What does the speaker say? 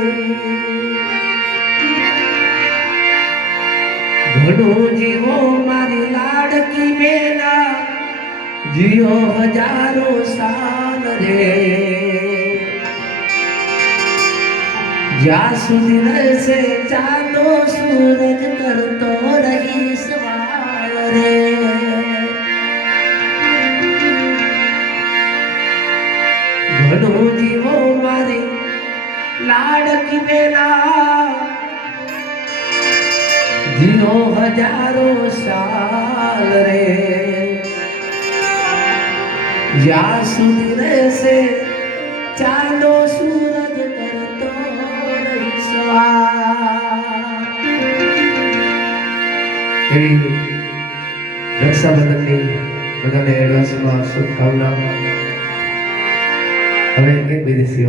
જવાની ઘણું જીવો મારી લાડકી બેના જીઓ હજારો સાલ રે જ્યાં સુધી રહેશે ચાંદો સૂરજ કરતો રહીશ વાળ રે ઘણું જીવો મારી લાડકી બેના જીનો હજારો સાલ રે જ્યાં સુધી રહેશે ચાંદો સૂરજ કરતો રહીશ વાળ. એવી રક્ષાબંધનની બધાને એડવાન્સમાં શુભકામના હવે એક વિદેશી